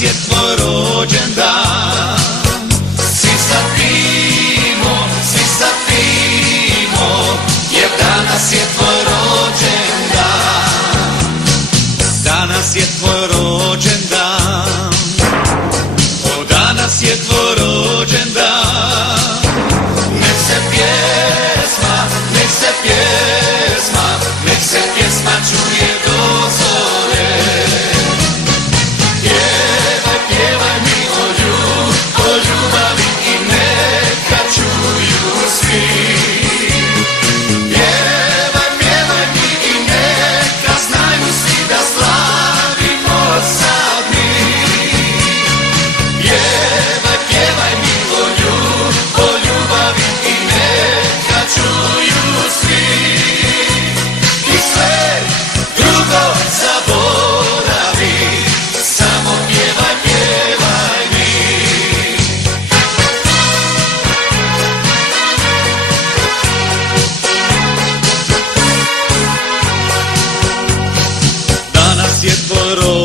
Danas je tvoj rođendan. Svi sapimo, jer danas je tvoj rođendan. Danas je tvoj rođendan. O, danas je tvoj rođendan. Nek se pjesma čuje do zore. Pjevaj mi o ljubavi i neka čuju svi. Pjevaj mi i neka znaju svi da slavimo sad mi. Pjevaj mi o ljubavi i neka čuju svi. I sve drugo zaboravi, samo pjevaj mi. Danas je tvoj rođendan.